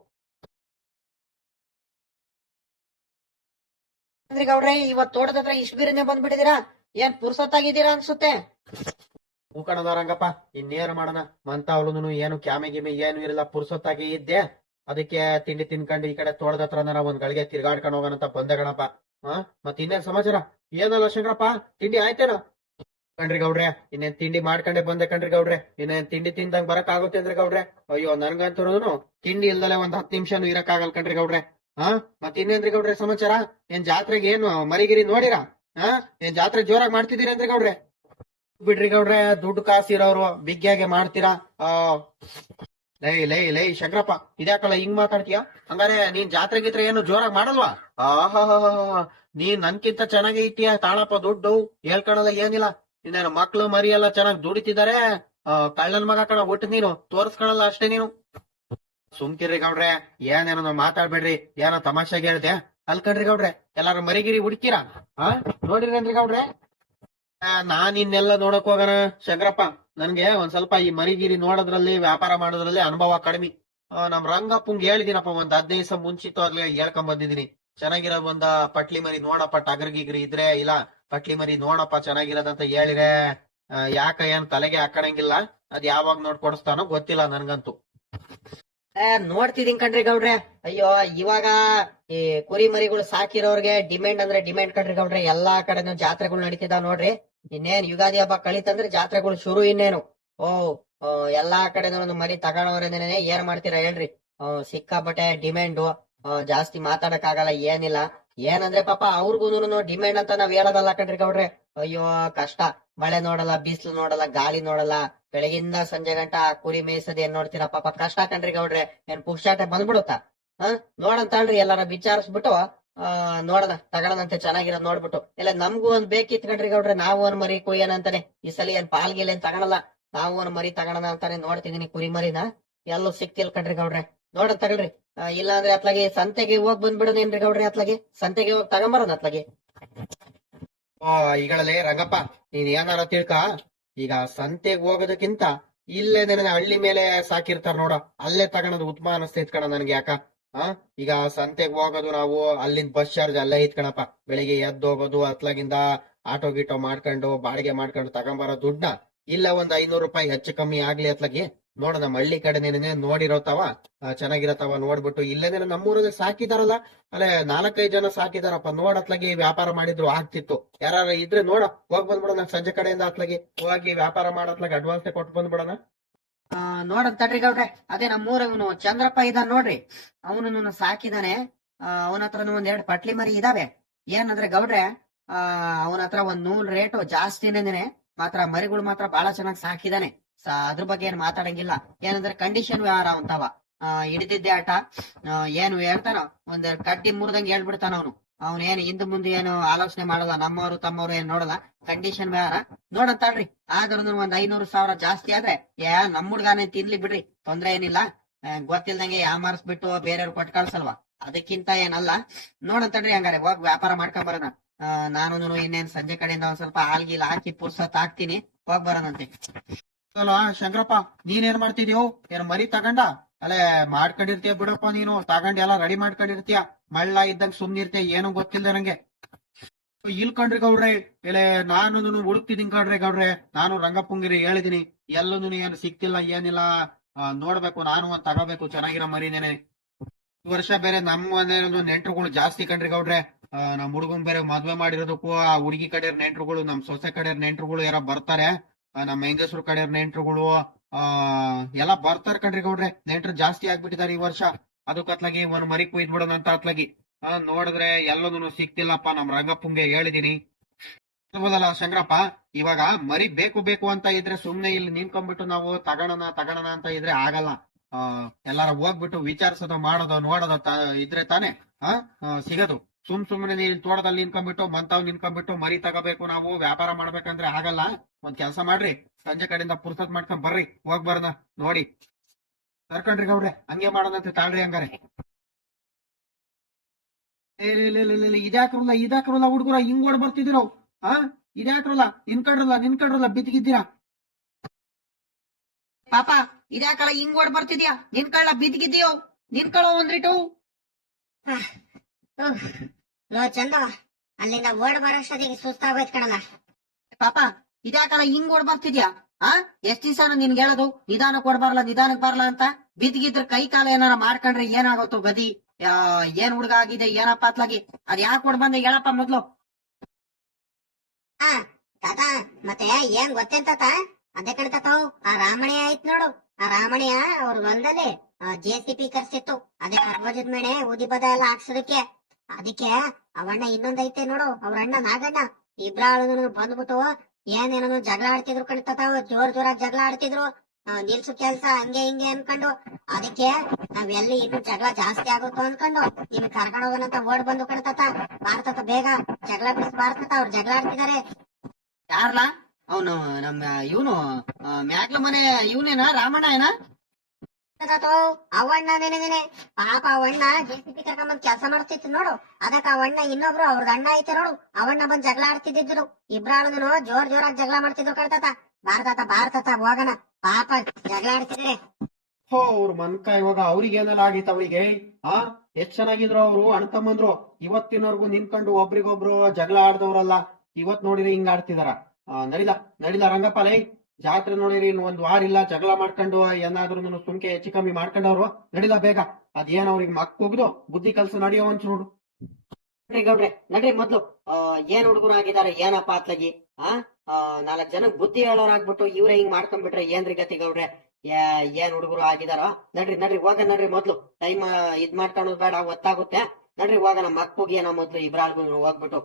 ಗೌಡ್ರೆ, ಇವತ್ ತೋಟದ ಹತ್ರ ಇಷ್ಟ ಬಿರಿನೆ ಬಂದ್ಬಿಟ್ಟಿದೀರಾ? ಏನ್ ಪುರ್ಸೊತ್ತಾಗಿದ್ದೀರಾ ಅನ್ಸುತ್ತೆ? ಹೂ ಕಣದ ರಂಗಪ್ಪ ಇನ್ನೇನು ಮಾಡೋಣ? ಮಂತ ಅವಳು ಏನು ಕ್ಯಾಮೆ ಗಿಮೆ ಏನು ಇರಲ್ಲ, ಪುರ್ಸೊತ್ತಾಗಿ ಇದ್ದೆ. ಅದಕ್ಕೆ ತಿಂಡಿ ತಿನ್ಕೊಂಡು ಈ ಕಡೆ ತೋಟದ ಹತ್ರನಾರ ಒಂದ್ ಗಳಿಗೆ ತಿರ್ಗಾಡ್ಕೊಂಡು ಹೋಗೋಣ ಅಂತ ಬಂದೆ ಗಣಪ್ಪ ಹಾ ಮತ್ ಇನ್ನೇನ್ ಸಮಾಚಾರ? ಏನಲ್ಲ ಶಂಕರಪ್ಪ, ತಿಂಡಿ ಆಯ್ತೇನ? ಕಣ್ರಿ ಗೌಡ್ರೆ, ಇನ್ನೇನ್ ತಿಂಡಿ ಮಾಡ್ಕೊಂಡೆ ಬಂದೆ ಕಣ್ರಿ ಗೌಡ್ರೆ. ಇನ್ನೇನ್ ತಿಂಡಿ ತಿಂದಂಗ್ ಬರಕ್ ಆಗುತ್ತೆ ಅಂದ್ರೆ ಗೌಡ್ರೆ. ಅಯ್ಯೋ ನನ್ಗಂತೂ ತಿಂಡಿ ಇಲ್ದಲೆ ಒಂದ್ ಹತ್ತು ನಿಮಿಷನು ಇರಕ್ ಆಗಲ್ ಕಣ್ರಿ ಗೌಡ್ರೆ. ಹಾ ಮತ್ ಇನ್ನೇನ್ರಿ ಗೌಡ್ರೆ ಸಮಾಚಾರ? ಏನ್ ಜಾತ್ರೆಗೆ ಏನು ಮರಿಗಿರಿ ನೋಡಿರಾ? ಹಾ ಏನ್ ಜಾತ್ರೆ ಜೋರಾಗಿ ಮಾಡ್ತಿದ್ದೀರಿ ಅಂದ್ರೆ ಗೌಡ್ರೆ? ಬಿಡ್ರಿ ಗೌಡ್ರೆ ದುಡ್ಡು ಇರೋರು ಬಿಗ್ಯಾಗೆ ಮಾಡ್ತೀರಾ? ಆ ಲೈ ಲೈ ಲೈ ಶಂಕರಪ್ಪ ಇದ್ಯಾಕಲ್ಲ ಹಿಂಗ್ ಮಾತಾಡ್ತೀಯ? ಹಂಗಾರೆ ನೀನ್ ಜಾತ್ರೆ ಗೀತ್ರೆ ಏನು ಜೋರಾಗಿ ಮಾಡಲ್ವಾ? ಆಹಾ ನೀನ್ ನನ್ಕಿಂತ ಚೆನ್ನಾಗಿ ಇಟ್ಟಿಯ ತಾಳಪ್ಪ ದುಡ್ಡು? ಹೇಳ್ಕೊಳಲ್ಲ ಏನಿಲ್ಲ. ಇನ್ನೇನು ಮಕ್ಳು ಮರಿ ಎಲ್ಲ ಚೆನ್ನಾಗಿ ದುಡಿತಿದಾರೆ? ಆ, ಕಳ್ಳನ್ ಮಗ ಕಣ ಒಟ್ಟು ನೀನು ತೋರ್ಸ್ಕೊಳಲ್ಲ ಅಷ್ಟೇ ನೀನು. ಸುಮ್ಕಿರ್ರಿ ಗೌಡ್ರೆ ಏನೇನೋ ಮಾತಾಡ್ಬೇಡ್ರಿ ಏನೋ ತಮಾಷೆಗೆ ಹೇಳ್ದೆ. ಅಲ್ಕಂಡ್ರಿ ಗೌಡ್ರೆ ಎಲ್ಲಾರು ಮರಿಗಿರಿ ಹುಡ್ಕಿರಾ? ಹಾ ನೋಡಿರೇನ್ರಿ ಗೌಡ್ರೆ? ನಾನ್ ಇನ್ನೆಲ್ಲ ನೋಡಕ್ ಹೋಗನ ಶಂಕರಪ್ಪ, ನನ್ಗೆ ಒಂದ್ ಸ್ವಲ್ಪ ಈ ಮರಿಗಿರಿ ನೋಡೋದ್ರಲ್ಲಿ, ವ್ಯಾಪಾರ ಮಾಡೋದ್ರಲ್ಲಿ ಅನುಭವ ಕಡಿಮೆ. ನಮ್ ರಂಗಪ್ಪಂಗ್ ಹೇಳಿದಿನಪ್ಪ, ಒಂದ್ ಹದಿನೈದು ದಿವಸ ಮುಂಚಿತವಾಗ್ಲೇ ಹೇಳ್ಕೊಂಡ್ ಬಂದಿದೀನಿ ಚೆನ್ನಾಗಿರೋ ಒಂದ ಪಟ್ಲಿ ಮರಿ ನೋಡಪ್ಪ ಟಗರ್ಗಿಗ್ರಿ ಇದ್ರೆ, ಇಲ್ಲ ಪಟ್ಲಿ ಮರಿ ನೋಡಪ್ಪ ಚೆನ್ನಾಗಿರೋದಂತ ಹೇಳಿರೆ. ಯಾಕ ಏನ್ ತಲೆಗೆ ಹಾಕಣಂಗಿಲ್ಲ. ಅದ್ ಯಾವಾಗ ನೋಡ್ ಕೊಡಿಸ್ತಾನೋ ಗೊತ್ತಿಲ್ಲ ನನ್ಗಂತೂ. ನೋಡ್ತಿದೀನಿ ಕಣ್ರಿ ಗೌಡ್ರೆ. ಅಯ್ಯೋ, ಇವಾಗ ಈ ಕುರಿ ಮರಿಗಳು ಸಾಕಿರೋರ್ಗೆ ಡಿಮ್ಯಾಂಡ್ ಅಂದ್ರೆ ಡಿಮ್ಯಾಂಡ್ ಕಣ್ರಿ ಗೌಡ್ರೆ. ಎಲ್ಲಾ ಕಡೆನೂ ಜಾತ್ರೆಗಳು ನಡೀತಿದಾವ್ ನೋಡ್ರಿ. ಇನ್ನೇನ್ ಯುಗಾದಿ ಹಬ್ಬ ಕಳಿತಂದ್ರೆ ಜಾತ್ರೆಗಳು ಶುರು ಇನ್ನೇನು. ಓ ಎಲ್ಲಾ ಕಡೆನೂ ಮರಿ ತಗೊಂಡವ್ರೇನೇನೆ ಏನ್ ಮಾಡ್ತೀರಾ ಹೇಳ್ರಿ. ಸಿಕ್ಕಾಪಟ್ಟೆ ಡಿಮ್ಯಾಂಡು ಜಾಸ್ತಿ ಮಾತಾಡಕ್ ಆಗಲ್ಲ ಏನಿಲ್ಲ. ಏನಂದ್ರೆ ಪಾಪ ಅವ್ರಿಗೂನು ಡಿಮ್ಯಾಂಡ್ ಅಂತ ನಾವ್ ಹೇಳೋದಲ್ಲ ಕಣ್ರಿ ಗೌಡ್ರೆ. ಅಯ್ಯೋ, ಕಷ್ಟ. ಮಳೆ ನೋಡಲ್ಲ, ಬಿಸಿಲು ನೋಡಲ್ಲ, ಗಾಳಿ ನೋಡಲ್ಲ. ಬೆಳಗಿಂದ ಸಂಜೆ ಗಂಟ ಕುರಿ ಮೇಯ್ಸದ್ ಏನ್ ನೋಡ್ತೀರಾ ಪಾಪ? ಕಷ್ಟ ಕಣ್ರಿ ಗೌಡ್ರೆ. ಏನ್ ಪುಕ್ಷಾಟ ಬಂದ್ಬಿಡುತ್ತಾ? ಹ? ನೋಡಂತಾಳ್ರಿ ಎಲ್ಲಾರ ವಿಚಾರಿಸ್ಬಿಟ್ಟು, ಆ, ನೋಡೋಣ ತಗೊಳನಂತೆ ಚೆನ್ನಾಗಿರೋದ್ ನೋಡ್ಬಿಟ್ಟು. ಇಲ್ಲ, ನಮ್ಗೂ ಒಂದ್ ಬೇಕಿತ್ ಕಣ್ರಿ ಗೌಡ್ರೆ. ನಾವು ಒಂದ್ ಮರಿ ಕುಯ್ಯನ ಅಂತಾನೆ. ಈ ಸಲ ಏನ್ ಪಾಲ್ಗಿಲ್ಲ ಏನ್ ತಗೊಳಲ್ಲ. ನಾವು ಒಂದ್ ಮರಿ ತಗೋಣ ಅಂತಾನೆ ನೋಡ್ತಿದೀನಿ ಕುರಿ ಮರಿನ. ಎಲ್ಲೂ ಸಿಕ್ತಿಲ್ ಕಣ್ರಿ ಗೌಡ್ರೆ. ನೋಡೋಣ ತಗೊಳ್ರಿ. ಇಲ್ಲ ಅಂದ್ರೆ ಅತ್ಲಾಗೆ ಸಂತೆಗೆ ಹೋಗ್ ಬಂದ್ಬಿಡೋದೇನ್ರಿ ಗೌಡ್ರಿ ಅತ್ಲಾಗೆ? ಸಂತೆಗೆ ಹೋಗಿ ತಗೊಂಬರೋದ್ ಅತ್ಲಾಗೆ? ಆ, ರಂಗಪ್ಪ ನೀನ್ ಏನಾರ ತಿಳ್ಕ. ಈಗ ಸಂತೆಗ್ ಹೋಗೋದಕ್ಕಿಂತ ಇಲ್ಲೇ ನನಗೆ ಹಳ್ಳಿ ಮೇಲೆ ಸಾಕಿರ್ತಾರ ನೋಡ. ಅಲ್ಲೇ ತಗೊಳೋದು ಉತ್ತಮ ಅನಿಸ್ತೈತ್ ಕಣ ನನ್ಗೆ ಯಾಕ? ಆ ಈಗ ಸಂತೆಗ್ ಹೋಗೋದು ನಾವು ಅಲ್ಲಿಂದ ಬಸ್ ಚಾರ್ಜ್ ಅಲ್ಲೇ ಇತ್ಕಣಪ್ಪ ಬೆಳಿಗ್ಗೆ ಎದ್ದು ಹೋಗೋದು ಅತ್ಲಾಗಿಂದ ಆಟೋ ಗೀಟೋ ಮಾಡ್ಕೊಂಡು ಬಾಡಿಗೆ ಮಾಡ್ಕೊಂಡು ತಗೊಂಬರೋ ದುಡ್ಡ ಇಲ್ಲ ಒಂದ್ ಐನೂರು ರೂಪಾಯಿ ಹೆಚ್ಚು ಕಮ್ಮಿ ಆಗ್ಲಿ ಅತ್ಲಾಗಿ. ನೋಡ, ನಮ್ಮ ಹಳ್ಳಿ ಕಡೆ ನೀನೇ ನೋಡಿರೋತಾವ ಚೆನ್ನಾಗಿರತ್ತವ ನೋಡ್ಬಿಟ್ಟು ಇಲ್ಲೇನೆ ನಮ್ಮೂರಲ್ಲಿ ಸಾಕಿದಾರಲ್ಲ? ಅಲ್ಲೇ ನಾಲ್ಕೈದು ಜನ ಸಾಕಿದಾರಪ್ಪ ನೋಡತ್ಲಾಗಿ ವ್ಯಾಪಾರ ಮಾಡಿದ್ರು, ಆಗ್ತಿತ್ತು. ಯಾರು ಇದ್ರೆ ನೋಡ, ಹೋಗ್ ಬಂದ್ಬಿಡೋಣ, ಸಂಜೆ ಕಡೆಯಿಂದ ಅತ್ಲಾಗಿ. ಹೋಗಿ ವ್ಯಾಪಾರ ಮಾಡತ್ಲಾಗಿ ಅಡ್ವಾನ್ಸ್ ಕೊಟ್ಟು ಬಂದ್ಬಿಡೋಣ. ಆ, ನೋಡೋಣ ತಡ್ರಿ ಗೌಡ್ರೆ. ಅದೇ ನಮ್ಮೂರ ಇವನು ಚಂದ್ರಪ್ಪ ಇದಾನ ನೋಡ್ರಿ. ಅವನು ಸಾಕಿದಾನೆ. ಅವನ ಹತ್ರನು ಒಂದ್ ಎರಡ್ ಪಟ್ಲಿ ಮರಿ ಇದಾವೆ. ಏನಂದ್ರೆ ಗೌಡ್ರೆ, ಆ, ಅವನ ಹತ್ರ ಒಂದ್ ನೂಲ್ ರೇಟು ಜಾಸ್ತಿನೇ ಮಾತ್ರ ಮರಿಗಳು ಮಾತ್ರ ಬಹಳ ಚೆನ್ನಾಗಿ ಸಾಕಿದಾನೆ. ಅದ್ರ ಬಗ್ಗೆ ಏನ್ ಮಾತಾಡಂಗಿಲ್ಲ. ಏನಂದ್ರೆ ಕಂಡೀಷನ್ ವ್ಯವಹಾರ ಅಂತವ. ಹಿಡಿದಿದ್ದೆ ಆಟ. ಏನು ಹೇಳ್ತಾನ, ಒಂದ್ ಕಟ್ಟಿ ಮುರ್ದಂಗ್ ಹೇಳ್ಬಿಡ್ತಾನ ಅವನು. ಅವ್ನ ಏನ್ ಹಿಂದ್ ಮುಂದೆ ಏನು ಆಲೋಚನೆ ಮಾಡಲ್ಲ, ನಮ್ಮವರು ತಮ್ಮವ್ರು ಏನ್ ನೋಡಲ್ಲ. ಕಂಡೀಷನ್ ವ್ಯವಹಾರ. ನೋಡಂತಾಳ್ರಿ ಆದ್ರೂ ಒಂದ್ ಐನೂರು ಸಾವಿರ ಜಾಸ್ತಿ ಆದ್ರೆ ಯಾ ನಮ್ ಹುಡ್ಗಾನೆ ತಿನ್ಲಿ ಬಿಡ್ರಿ. ತೊಂದ್ರೆ ಏನಿಲ್ಲ. ಗೊತ್ತಿಲ್ದಂಗೆ ಯಾಮಾರಿಸ್ಬಿಟ್ಟು ಬೇರೆಯವ್ರು ಕೊಟ್ ಕಳ್ಸಲ್ವಾ. ಅದಕ್ಕಿಂತ ಏನಲ್ಲ. ನೋಡಂತಾಳ್ರಿ ಹಂಗಾರೆ, ಹೋಗ್ ವ್ಯಾಪಾರ ಮಾಡ್ಕೊಂಡ್ ಬರೋಣ ನಾನು ಇನ್ನೇನ್ ಸಂಜೆ ಕಡೆಯಿಂದ ಒಂದ್ ಸ್ವಲ್ಪ ಹಾಲ್ಗಿಲ್ ಹಾಕಿ ಪುರ್ಸತ್ ಹಾಕ್ತೀನಿ. ಹೋಗ್ ಬರೋಣಂತೆ. ಅಲ್ವಾ ಶಂಕರಪ್ಪ, ನೀನೇನ್ ಮಾಡ್ತಿದ್ಯೋ? ಏನ್ ಮರಿ ತಗೊಂಡ? ಅಲ್ಲೇ ಮಾಡ್ಕೊಂಡಿರ್ತೀಯ ಬಿಡಪ್ಪ ನೀನು. ತಗೊಂಡ್ ಎಲ್ಲ ರೆಡಿ ಮಾಡ್ಕೊಂಡಿರ್ತೀಯ. ಮಳ್ಳ ಇದ್ದಂಗ ಸುಮ್ನಿರ್ತೀಯ, ಏನು ಗೊತ್ತಿಲ್ಲ ನಂಗೆ. ಇಲ್ ಗೌಡ್ರೆ ಇಲ್ಲ ನಾನು ಹುಡುಕ್ತಿದ್ದೀನಿ ಕಣ್ರಿ ಗೌಡ್ರೆ. ನಾನು ರಂಗಪ್ಪಂಗಿರಿ ಹೇಳಿದೀನಿ. ಎಲ್ಲೂ ಏನು ಸಿಕ್ತಿಲ್ಲ ಏನಿಲ್ಲ ನೋಡ್ಬೇಕು. ನಾನು ಒಂದ್ ತಗೋಬೇಕು, ಚೆನ್ನಾಗಿರೋ ಮರಿನೇನೆ. ಈ ವರ್ಷ ಬೇರೆ ನಮ್ಮ ಮನೆಯಲ್ಲೂ ನೆಂಟ್ರುಗಳು ಜಾಸ್ತಿ ಕಣ್ರಿ ಗೌಡ್ರೆ. ನಮ್ ಹುಡುಗನ್ ಬೇರೆ ಮದ್ವೆ ಮಾಡಿರೋದಕ್ಕೂ, ಆ ಹುಡುಗಿ ಕಡೆ ನೆಂಟ್ರುಗಳು, ನಮ್ ಸೊಸೆ ಕಡೆ ನೆಂಟ್ರುಗಳು ಯಾರೋ ಬರ್ತಾರೆ. ನಮ್ಮ ಹೆಂಗಸರು ಕಡೆ ನೆಂಟ್ರುಗಳು ಆ ಎಲ್ಲ ಬರ್ತಾರ ಕಣ್ರಿ ಗೌಡ್ರೆ. ನೆಂಟ್ರು ಜಾಸ್ತಿ ಆಗ್ಬಿಟ್ಟಿದಾರೆ ಈ ವರ್ಷ. ಅದಕ್ಕತ್ಲಾಗಿ ಒಂದ್ ಮರಿ ಕುಯ್ದ್ ಬಿಡೋಣ ಅಂತ ಅತ್ಲಾಗಿ ಆ, ನೋಡಿದ್ರೆ ಎಲ್ಲದೂ ಸಿಕ್ತಿಲ್ಲಪ್ಪ ನಮ್ ರಂಗಪ್ಪಂಗೆ ಹೇಳಿದೀನಿ. ಇರ್ಬೋದಲ್ಲ ಶಂಕರಪ್ಪ ಇವಾಗ ಮರಿ ಬೇಕು ಬೇಕು ಅಂತ ಇದ್ರೆ ಸುಮ್ನೆ ಇಲ್ಲಿ ನಿಂತ್ಕೊಂಡ್ಬಿಟ್ಟು ನಾವು ತಗೋಣ ತಗೋಣ ಅಂತ ಇದ್ರೆ ಆಗಲ್ಲ. ಆ ಎಲ್ಲಾರ ಹೋಗ್ಬಿಟ್ಟು ವಿಚಾರಿಸೋದು ಮಾಡೋದು ನೋಡೋದು ಇದ್ರೆ ತಾನೇ ಆ, ಸಿಗೋದು. ಸುಮ್ ಸುಮ್ನೆ ನೀನ್ ತೋಟದಲ್ಲಿ ನಿಂತ್ಕೊಂಡ್ಬಿಟ್ಟು ಮಂತಾವ್ ನಿಂತ್ಕೊಂಡ್ಬಿಟ್ಟು ಮರಿ ತಗೋಬೇಕು ನಾವು ವ್ಯಾಪಾರ ಮಾಡ್ಬೇಕಂದ್ರೆ ಆಗಲ್ಲ. ಒಂದ್ ಕೆಲಸ ಮಾಡ್ರಿ. ಸಂಜೆ ಕಡೆಯಿಂದ ಪುರ್ಸತ್ ಮಾಡ್ಕೊಂಡ್ ಬರ್ರಿ. ಹೋಗ್ ಬರ್ನ. ನೋಡಿ. ಕರ್ಕೊಂಡ್ರಿ ಗೌಡ್ರೆ. ಹಂಗೆ ಮಾಡೋದಂತೆ ತಾಳ್ರಿ ಹಂಗಾರೆ. ಏ, ಲೇ, ಲೇ, ಲೇ, ಲೇ, ಲೇ, ಇದ್ಯಾಕ್ರಲ್ಲ ಇದ್ಯಾಕ್ರಲ್ಲ ಹುಡುಗರ? ಹಿಂಗ್ ಓಡ್ ಬರ್ತಿದಿರೋ ಹಾ ಇದ್ಯಾಕ್ರಲ್ಲ ನಿನ್ಕಡ್ರಲ್ಲ ನಿನ್ಕಡ್ರಲ್ಲ ಬಿದ್ಗಿದ್ದೀರಾ ಪಾಪ ಇದ್ಯಾಕಲ್ಲ ಹಿಂಗ್ ಓಡ್ ಬರ್ತಿದ್ಯಾ ನಿನ್ ಕಳ್ಳ ಬಿದ್ಗಿದ್ಯೋ ನಿನ್ ಕಳ್ಳ ಒಂದ್ರಿಟು? ಲೋ ಚಂದ ಅಲ್ಲಿಂದ ಓಡ್ ಬರೋಷ್ಟೊತ್ತಿಗೆ ಸುಸ್ತಾಗೋಯ್ತು ಕಣಲ್ಲ. ಪಾಪ ಇದ್ಯಾಕಲ್ಲ ಹಿಂಗ್ ಓಡ್ ಬರ್ತಿದ್ಯಾ? ಆ? ಎಷ್ಟ್ ದಿವಸ ನಿನ್ಗೆ ಹೇಳೋದು ನಿಧಾನಕ್ ಕೊಡ್ಬಾರಲ್ಲ ನಿಧಾನಕ್ ಬರ್ಲ ಅಂತ? ಬಿದ್ಗಿದ್ರ ಕೈ ಕಾಲ ಏನಾರ ಮಾಡ್ಕೊಂಡ್ರೆ ಏನಾಗುತ್ತೋ ಗದಿ? ಆ, ಏನ್ ಹುಡುಗ ಆಗಿದೆ ಏನಪ್ಪ ಅತ್ಲಾಗಿ ಅದ್ ಯಾಕೆ ಕೊಡ್ ಬಂದೆ ಹೇಳಪ್ಪ ಮೊದ್ಲು. ತಾತ ಮತ್ತೆ ಏನ್ ಗೊತ್ತೇನ್ ತಾತ? ಅದೇ ಕಡೆ ತಾತ ಆ ರಾಮಣಿ ಆಯ್ತ್ ನೋಡು. ಆ ರಾಮಣಿಯ ಅವ್ರ ಹೊಲದಲ್ಲಿ ಜೆ ಸಿ ಪಿ ಕರ್ಸಿತ್ತು. ಅದೇ ಕರ್ಬೋಜದ ಮೇಲೆ ಊದಿ ಬದ ಎಲ್ಲ ಹಾಕ್ಸೋದಕ್ಕೆ. ಅದಕ್ಕೆ ಅವಣ್ಣ ಇನ್ನೊಂದೈತೆ ನೋಡು, ಅವ್ರ ಅಣ್ಣ ನಾಗಣ್ಣ. ಇಬ್ರಾಳು ಬಂದ್ಬಿಟ್ಟು ಏನೇನೋ ಜಗಳ ಆಡ್ತಿದ್ರು ಕಣ್ತಾವ ಜೋರ್ ಜೋರಾಗಿ ಜಗಳ ಆಡ್ತಿದ್ರು. ನಿಲ್ಸು ಕೆಲ್ಸ ಹಂಗೆ ಹಿಂಗೆ ಅನ್ಕೊಂಡು, ಅದಕ್ಕೆ ನಾವ್ ಎಲ್ಲಿ ಇನ್ನು ಜಗಳ ಜಾಸ್ತಿ ಆಗುತ್ತೋ ಅನ್ಕೊಂಡು ನಿಮ್ಗೆ ಕರ್ಕೊಂಡು ಹೋಗೋಣಂತ ಓಡ್ ಬಂದು ಕಣ್ತಾತ ಬಾರ್ತತ ಬೇಗ ಜಗಳ ಬಿಡಿಸ್ ಬಾರ್ತತ ಅವ್ರು ಜಗಳ ಆಡ್ತಿದಾರೆ. ಯಾರ್ಲಾ? ಅವನು ನಮ್ಮ ಇವನು ಮ್ಯಾಕ್ಲ ಮನೆ ಇವನೇನಾ, ರಾಮಣ್ಣ ಏನ? ಅವಣ್ಣ ನೆನೆ ಪಾಪ ಅವಣ್ಣ ಜೆಸಿಪಿ ಕರ್ಕೊಂಡ್ ಕೆಲಸ ಮಾಡ್ತಿತ್ತು ನೋಡು. ಅದಕ್ಕ ಅವಣ್ಣ ಇನ್ನೊಬ್ರು ಅವ್ರದ್ ಅಣ್ಣ ಐತೆ ನೋಡು. ಅವಣ್ಣ ಬಂದ್ ಜಗಳ ಆಡ್ತಿದ್ದಿದ್ರು. ಇಬ್ರಾಳು ಜೋರ್ ಜೋರಾಗಿ ಜಗಳ ಮಾಡ್ತಿದ್ರು ಕಳ್ತಾತ ಭಾರತ ಭಾರತಾತ ಹೋಗಣ. ಪಾಪ ಜಗಳ ಆಡ್ತಿದ್ರೆ. ಹೋ, ಅವ್ರ ಮನ್ಕ ಇವಾಗ ಅವ್ರಿಗೆ ಏನೆಲ್ಲ ಆಗಿತ್ತು ಅವಳಿಗೆ? ಆ? ಎಷ್ಟ್ ಚೆನ್ನಾಗಿದ್ರು ಅವ್ರು ಅಣ್ಣ ತಮ್ಮಂದ್ರು ಇವತ್ತಿನವರೆಗೂ ನಿಂತ್ಕೊಂಡು ಒಬ್ರಿಗೊಬ್ರು ಜಗಳ ಆಡ್ದವ್ರಲ್ಲ. ಇವತ್ ನೋಡಿದ್ರೆ ಹಿಂಗ ಆಡ್ತಿದಾರ. ನಡಿಲ ನಡಿಲ ರಂಗಪ್ಪ ಲೈ. ಜಾತ್ರೆ ನೋಡಿರಿ ಒಂದ್ ವಾರ ಇಲ್ಲ ಜಗಳ ಮಾಡ್ಕೊಂಡು ಏನಾದ್ರು ಸುಮ್ಕೆ ಹೆಚ್ಚು ಕಮ್ಮಿ ಮಾಡ್ಕೊಂಡವ್ರು ನಡಿಲ ಬೇಗ. ಅದೇನ್ ಅವ್ರಿಗೆ ಮಕ್ ಹೋಗ್ದು ಬುದ್ಧಿ ಕಲ್ಸ ನಡಿಯೋ ಒಂಚೂರು ನೋಡು. ಗೌಡ್ರೆ ನಡ್ರಿ ಮೊದ್ಲು. ಏನ್ ಹುಡುಗರು ಆಗಿದ್ದಾರೆ ಏನಪ್ಪ ಅತ್ಲಾಗಿ ಆ ನಾಲ್ಕ್ ಜನಕ್ ಬುದ್ಧಿ ಹೇಳೋರಾಗ್ಬಿಟ್ಟು ಇವ್ರೆ ಹಿಂಗ್ ಮಾಡ್ಕೊಂಡ್ಬಿಟ್ರೆ ಏನ್ರಿ ಗತಿ ಗೌಡ್ರೆ? ಏನ್ ಹುಡುಗರು ಆಗಿದಾರೋ? ನಡ್ರಿ ನಡ್ರಿ ಹೋಗ ನಡ್ರಿ ಮೊದ್ಲು. ಟೈಮ್ ಇದ್ ಮಾಡ್ಕೊಳ್ಳೋದು ಬೇಡ ಗೊತ್ತಾಗುತ್ತೆ. ನಡ್ರಿ ಹೋಗ ನಮ್ಮ ಮಕ್ ಹೋಗಿ ಏನೋ ಮೊದ್ಲು ಇಬ್ರಾಳ್ಗು ಹೋಗ್ಬಿಟ್ಟು.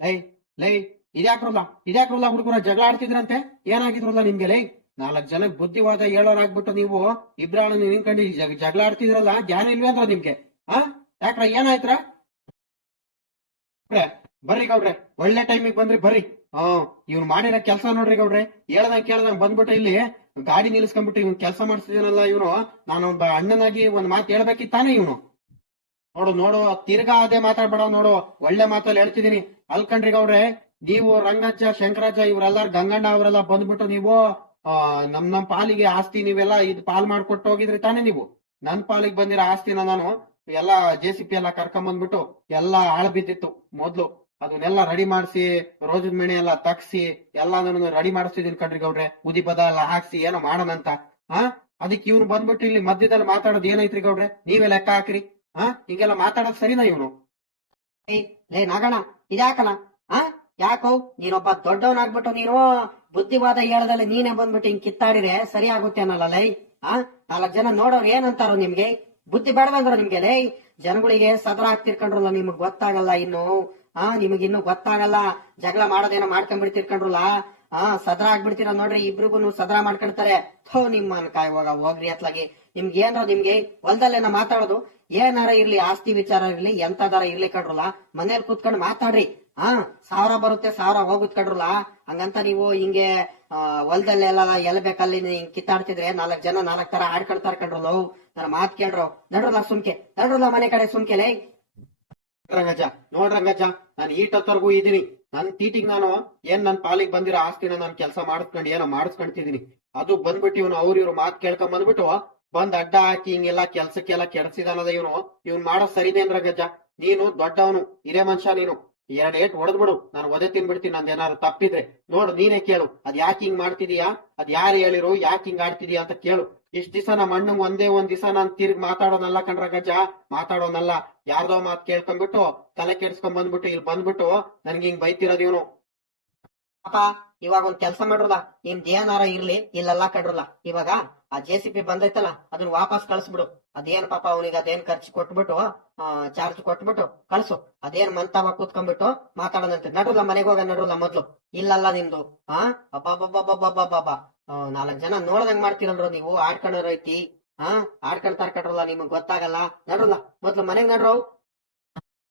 ಲೈ ಲೈ. ಇದ್ಯಾಕ್ರಲ್ಲ ಇದ್ಯಾಕ್ರಲ್ಲ ಹುಡುಗರ ಜಗಳ ಆಡ್ತಿದ್ರಂತೆ? ಏನಾಗಿದ್ರಲ್ಲ ನಿಮ್ಗೆ ಲೈ ನಾಲ್ಕ್ ಜನಕ್ಕೆ ಬುದ್ಧಿವಾದ ಹೇಳೋರಾಗ್ಬಿಟ್ಟು ನೀವು ಇಬ್ರಾಳು ನಿನ್ಕಂಡು ಜಗಳ ಆಡ್ತಿದ್ರಲ್ಲ, ಜ್ಞಾನ ಇಲ್ವೇ ಅಂದ್ರ ನಿಮ್ಗೆ? ಹಾ ಯಾಕ್ರ, ಏನಾಯ್ತ್ರ? ಬರ್ರಿ ಗೌಡ್ರೆ, ಒಳ್ಳೆ ಟೈಮಿಗೆ ಬಂದ್ರಿ, ಬರ್ರಿ. ಹ್ಮ್ ಇವ್ನು ಮಾಡಿರೋ ಕೆಲಸ ನೋಡ್ರಿ ಗೌಡ್ರೆ, ಹೇಳ್ದಂಗ್ ಕೇಳ್ದಂಗ್ ಬಂದ್ಬಿಟ್ಟು ಇಲ್ಲಿ ಗಾಡಿ ನಿಲ್ಸ್ಕೊಂಡ್ಬಿಟ್ಟು ಇವ್ನು ಕೆಲಸ ಮಾಡಿಸಿದನಲ್ಲ ಇವನು, ನಾನೊಬ್ಬ ಅಣ್ಣನಾಗಿ ಒಂದ್ ಮಾತು ಹೇಳ್ಬೇಕಿತ್ತಾನೆ ಇವನು. ನೋಡು ನೋಡು, ತಿರ್ಗಾ ಅದೇ ಮಾತಾಡ್ಬೇಡ, ನೋಡು, ಒಳ್ಳೆ ಮಾತಲ್ಲಿ ಹೇಳ್ತಿದೀನಿ ಅಲ್ಕಂಡ್ರಿ ಗೌಡ್ರೆ ನೀವು ರಂಗಜ್ಜ ಶಂಕರಾಜ ಇವರೆಲ್ಲ ಗಂಗಣ್ಣ ಅವರೆಲ್ಲ ಬಂದ್ಬಿಟ್ಟು ನೀವು, ಆ, ನಮ್ ನಮ್ ಪಾಲಿಗೆ ಆಸ್ತಿ ನೀವೆಲ್ಲ ಇದ್ ಪಾಲ್ ಮಾಡ್ಕೊಟ್ಟು ಹೋಗಿದ್ರಿ ತಾನೇ ನೀವು? ನನ್ ಪಾಲಿಗೆ ಬಂದಿರೋ ಆಸ್ತಿನ ನಾನು ಎಲ್ಲಾ ಜೆ ಸಿ ಪಿ ಎಲ್ಲ ಕರ್ಕೊಂಡ್ ಬಂದ್ಬಿಟ್ಟು ಎಲ್ಲಾ ಹಾಳ್ ಬಿದ್ದಿತ್ತು ಮೊದ್ಲು. ಅದನ್ನೆಲ್ಲ ರೆಡಿ ಮಾಡಿಸಿ, ರೋಜದ ಮಣಿ ಎಲ್ಲ ತಗ್ಸಿ ಎಲ್ಲಾನು ರೆಡಿ ಮಾಡಿಸ್ತಿದ್ದೀನಿ ಕಣ್ರಿ ಗೌಡ್ರೆ. ಉದಿ ಪದ ಎಲ್ಲ ಹಾಕ್ಸಿ, ಏನೋ ಮಾಡೋಣಂತ ಹಾ ಅದಕ್ಕೆ ಇವ್ನು ಬಂದ್ಬಿಟ್ಟು ಇಲ್ಲಿ ಮಧ್ಯದಲ್ಲಿ ಮಾತಾಡೋದು ಏನೈತ್ರಿ ಗೌಡ್ರೆ? ನೀವೇ ಲೆಕ್ಕ ಹಾಕ್ರಿ. ಹಾ ಹಿಂಗೆಲ್ಲ ಮಾತಾಡೋದ್ ಸರಿನಾ ಇವನು? ಲೇ ನಾಗಣ್ಣ ಇದಾಕಲ್ಲ ಆ ಯಾಕೋ? ನೀನೊಬ್ಬ ದೊಡ್ಡವನಾಗ್ಬಿಟ್ಟು ನೀನು ಬುದ್ಧಿವಾದ ಹೇಳದಲ್ಲಿ ನೀನೇ ಬಂದ್ಬಿಟ್ಟು ಹಿಂಗ್ ಕಿತ್ತಾಡಿದ್ರೆ ಸರಿ ಆಗುತ್ತೆ ಅನ್ನಲ್ಲ ಲೈ? ಆ? ನಾಲ್ಕ್ ಜನ ನೋಡೋರು ಏನಂತಾರೋ ನಿಮ್ಗೆ? ಬುದ್ಧಿ ಬೇಡದಂದ್ರ ನಿಮ್ಗೆ ಲೈ? ಜನಗಳಿಗೆ ಸದರ ಆಗ್ತಿರ್ಕೊಂಡ್ರಲ್ಲ, ನಿಮಗ್ ಗೊತ್ತಾಗಲ್ಲ ಇನ್ನು. ಆ, ನಿಮಗ್ ಇನ್ನು ಗೊತ್ತಾಗಲ್ಲ. ಜಗಳ ಮಾಡೋದೇನೋ ಮಾಡ್ಕೊಂಡ್ಬಿಡ್ತಿರ್ಕೊಂಡ್ರಲ್ಲ. ಆ, ಸದರ ಆಗ್ಬಿಡ್ತೀರ ನೋಡ್ರಿ ಇಬ್ರಿಗೂ ಸದರ ಮಾಡ್ಕೊಳ್ತಾರೆ ಥೋ, ನಿಮ್ಮ ಹೋಗ ಹೋಗ್ರಿ ಅತ್ಲಾಗಿ. ನಿಮ್ಗೆ ಏನ್ರ ನಿಮ್ಗೆ ಹೊಲ್ದಲ್ಲೇನ ಮಾತಾಡೋದು? ಏನಾರ ಇರ್ಲಿ, ಆಸ್ತಿ ವಿಚಾರ ಇರ್ಲಿ ಎಂತದಾರ ಇರ್ಲಿ ಕಂಡ್ರಲ್ಲ ಮನೇಲಿ ಕೂತ್ಕೊಂಡು ಮಾತಾಡ್ರಿ. ಹಾ ಸಾವಿರ ಬರುತ್ತೆ, ಸಾವಿರ ಹೋಗುತ್ತೆ ಕಡ್ರಲ್ಲ ಹಂಗಂತ ನೀವು ಹಿಂಗೆ ಎಲ್ಲ, ಎಲ್ ಬೇಕಲ್ಲಿ ಹಿಂಗ್ ಕಿತ್ತಾಡ್ತಿದ್ರೆ ನಾಲ್ಕ್ ಜನ, ನಾಲ್ಕ್ ತರ ಆಡ್ಕೊಳ್ತಾರ ಕಡ್ರಲ್ಲ ನನ್ನ ಮಾತ್ ಕೇಳ್ರು. ನಡ್ರಲ್ಲ ಸುಮ್ಕೆ, ನಡ್ರಲ್ಲ ಮನೆ ಕಡೆ ಸುಮ್ಕೆ ಲೈ. ರಂಗಜ್ಜ, ನೋಡ್ ರಂಗಜ್ಜ, ನಾನು ಈಟತ್ತವರೆಗೂ ಇದೀನಿ. ನನ್ ತೀಟಿಗ್ ನಾನು ಏನ್ ನನ್ ಪಾಲಿಗೆ ಬಂದಿರೋ ಆಸ್ತಿನ ನಾನು ಕೆಲಸ ಮಾಡಿಸ್ಕೊಂಡು, ಏನೋ ಮಾಡಿಸ್ಕೊಂತಿದೀನಿ. ಅದು ಬಂದ್ಬಿಟ್ಟು ಇವನು, ಅವ್ರ ಇವ್ರು ಮಾತ್ ಕೇಳ್ಕೊಂಡ್ ಬಂದ್ಬಿಟ್ಟು ಬಂದ್ ಅಡ್ಡ ಹಾಕಿ ಹಿಂಗೆಲ್ಲ ಕೆಲ್ಸಕ್ಕೆಲ್ಲ ಕೆಡ್ಸಿದಾನದ ಇವನು. ಇವ್ನ್ ಮಾಡೋ ಸರಿನೇ ಅಂದ್ರ ನೀನು ದೊಡ್ಡವನು ಹಿರೇ ಮನುಷ್ಯ ನೀನು. ಎರಡ್ ಏಟ್ ಹೊಡೆದ್ಬಿಡು ನಾನು ಒದೆ ತಿನ್ಬಿಡ್ತೀನಿ, ನಂದು ಏನಾದ್ರು ತಪ್ಪಿದ್ರೆ. ನೋಡು, ನೀನೇ ಕೇಳು. ಅದ್ ಯಾಕೆ ಹಿಂಗ್ ಮಾಡ್ತಿದೀಯಾ? ಅದ್ ಯಾರು ಹೇಳಿರು, ಯಾಕೆ ಹಿಂಗ್ ಆಡ್ತಿದೀಯಾ ಅಂತ ಕೇಳು. ಇಷ್ಟ್ ದಿವಸ ನಮ್ಮ ಅಣ್ಣಂಗ್ ಒಂದೇ ಒಂದ್ ದಿವಸ ನಾನ್ ತಿರ್ಗ್ ಮಾತಾಡೋನಲ್ಲ ಕಣ್ರ ಗಜ ಮಾತಾಡೋನಲ್ಲ. ಯಾರ್ದೋ ಮಾತ್ ಕೇಳ್ಕೊಂಡ್ಬಿಟ್ಟು, ತಲೆ ಕೆಡ್ಸ್ಕೊಂಡ್ ಬಂದ್ಬಿಟ್ಟು ಇಲ್ಲಿ ಬಂದ್ಬಿಟ್ಟು ನನ್ಗೆ ಹಿಂಗ್ ಬೈತಿರೋದು ಇವನು. ಪಾಪ, ಇವಾಗ ಒಂದ್ ಕೆಲ್ಸ ಮಾಡ್ರಲ್ಲ. ನಿಮ್ದ್ ಏನಾರ ಇರ್ಲಿ, ಇಲ್ಲೆಲ್ಲ ಕಡ್ರಲ್ಲ ಇವಾಗ ಆ ಜೆ ಸಿ ಪಿ ಬಂದೈತಲ್ಲ, ಅದನ್ನ ವಾಪಸ್ ಕಳಿಸ್ಬಿಡು. ಅದೇನ್ ಪಾಪ ಅವನಿಗೆ ಅದೇನ್ ಖರ್ಚು ಕೊಟ್ಬಿಟ್ಟು, ಆ ಚಾರ್ಜ್ ಕೊಟ್ಬಿಟ್ಟು, ಕಳ್ಸು. ಅದೇನ್ ಮಂತಾವ ಕೂತ್ಕೊಂಡ್ಬಿಟ್ಟು ಮಾತಾಡೋದಂತೆ ನಡ್ರಲ್ಲ ಮನೆಗೆ ಹೋಗ ನಡ್ರಲ್ಲ ಮೊದ್ಲು. ಇಲ್ಲಲ್ಲ ನಿಮ್ದು ಹಾ ನಾಲ್ಕ್ ಜನ ನೋಡ್ದಂಗ್ ಮಾಡ್ತೀರಲ್ರು ನೀವು ಆಡ್ಕೊಂಡ್ರ ಐತಿ ಹಾ ಆಡ್ಕೊಂತಾರ ತರ್ಕಟ್ರಲ್ಲ, ನಿಮಗ್ ಗೊತ್ತಾಗಲ್ಲ. ನಡ್ರಲ್ಲ ಮೊದ್ಲು ಮನೆಗ್ ನಡ್ರು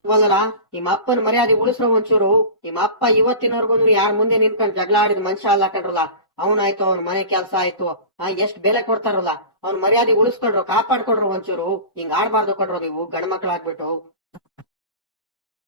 ಅಲ್ಲಲ್ಲ ನಿಮ್ಮ ಅಪ್ಪನ ಮರ್ಯಾದೆ ಉಳಿಸ್ರೋ ಒಂಚೂರು. ನಿಮ್ಮ ಅಪ್ಪ ಇವತ್ತಿನವರೆಗೂ ಯಾರ ಮುಂದೆ ನಿಂತ್ಕೊಂಡ್ ಜಗಳ ಆಡಿದ ಮನುಷ್ಯ ಅಲ್ಲ ಕಣ್ರಲ್ಲ ಅವನಾಯ್ತು ಅವ್ನ ಮನೆ ಕೆಲಸ ಆಯ್ತು. ಆ ಎಷ್ಟ್ ಬೆಲೆ ಕೊಡ್ತಾರಲ್ಲ. ಅವ್ನ ಮರ್ಯಾದೆ ಉಳಿಸ್ಕೊಂಡ್ರು, ಕಾಪಾಡ್ಕೊಡ್ರು ಒಂಚೂರು. ಹಿಂಗ್ ಆಡ್ಬಾರ್ದು ಕೊಡ್ರು ನೀವು ಗಂಡ್ ಮಕ್ಳಾಗ್ಬಿಟ್ಟು